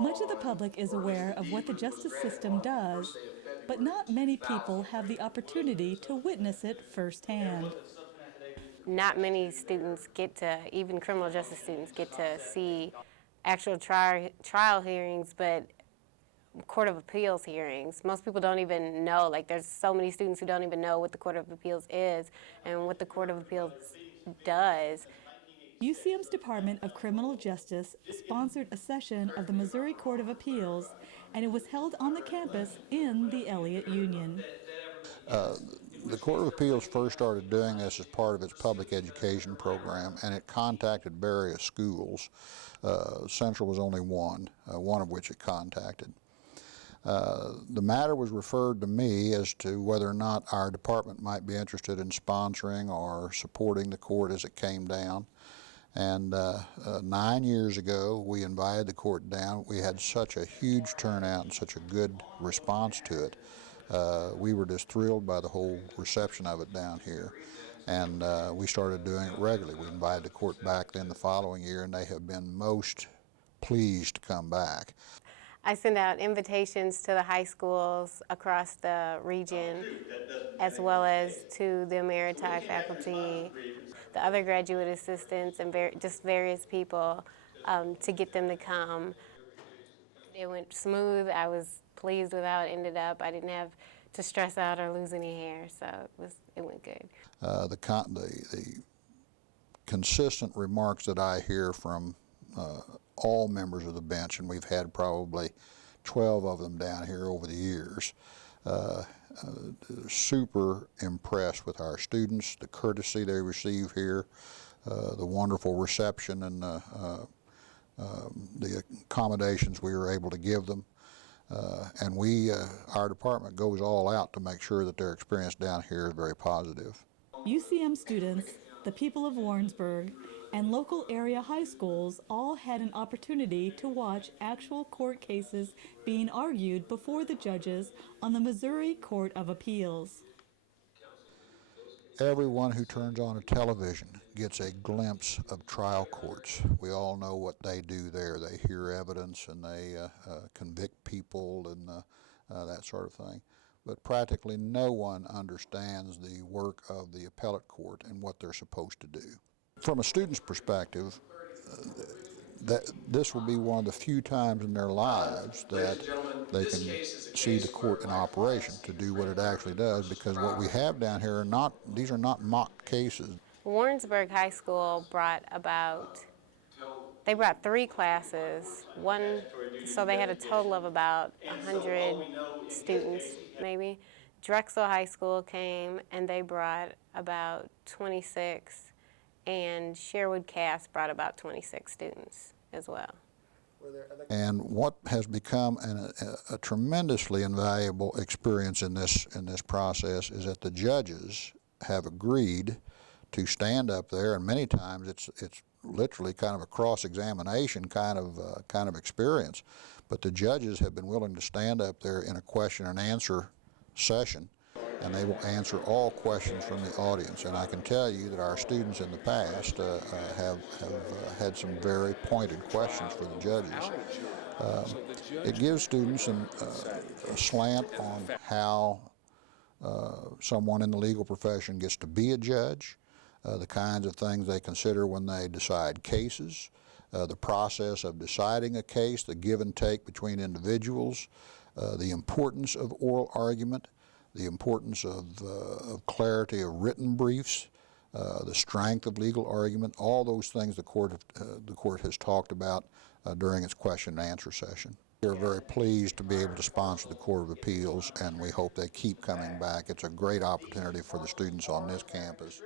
Much of the public is aware of what the justice system does, but not many people have the opportunity to witness it firsthand. Not many students get to, even criminal justice students, get to see actual trial hearings, but Court of Appeals hearings. Most people don't even know, like there's so many students who don't even know what the Court of Appeals is and what the Court of Appeals does. UCM's Department of Criminal Justice sponsored a session of the Missouri Court of Appeals, and it was held on the campus in the Elliott Union. The Court of Appeals first started doing this as part of its public education program, and it contacted various schools. Central was only one of which it contacted. The matter was referred to me as to whether or not our department might be interested in sponsoring or supporting the court as it came down. And 9 years ago, we invited the court down. We had such a huge turnout and such a good response to it. We were just thrilled by the whole reception of it down here. And we started doing it regularly. We invited the court back then the following year, and they have been most pleased to come back. I send out invitations to the high schools across the region, as well as to the Emeriti faculty, the other graduate assistants, and just various people to get them to come. It went smooth. I was pleased with how it ended up. I didn't have to stress out or lose any hair, so it went good. The consistent remarks that I hear from all members of the bench, and we've had probably 12 of them down here over the years, super impressed with our students, the courtesy they receive here, the wonderful reception and the accommodations we were able to give them. And our department goes all out to make sure that their experience down here is very positive. UCM students, the people of Warrensburg, and local area high schools all had an opportunity to watch actual court cases being argued before the judges on the Missouri Court of Appeals. Everyone who turns on a television gets a glimpse of trial courts. We all know what they do there. They hear evidence and they convict people and that sort of thing. But practically no one understands the work of the appellate court and what they're supposed to do. From a student's perspective, this will be one of the few times in their lives that they can see the court in operation to do what it actually does, because what we have down here these are not mock cases. Warrensburg High School brought 3 classes, so they had a total of about 100 students maybe. Drexel High School came and they brought about 26, and Sherwood Cass brought about 26 students as well. And what has become a tremendously invaluable experience in this process is that the judges have agreed to stand up there, and many times it's literally kind of a cross-examination kind of experience. But the judges have been willing to stand up there in a question and answer session, and they will answer all questions from the audience. And I can tell you that our students in the past have had some very pointed questions for the judges. It gives students a slant on how someone in the legal profession gets to be a judge, the kinds of things they consider when they decide cases, the process of deciding a case, the give and take between individuals, the importance of oral argument, the importance of clarity of written briefs, the strength of legal argument, all those things the court has talked about during its question and answer session. We are very pleased to be able to sponsor the Court of Appeals, and we hope they keep coming back. It's a great opportunity for the students on this campus.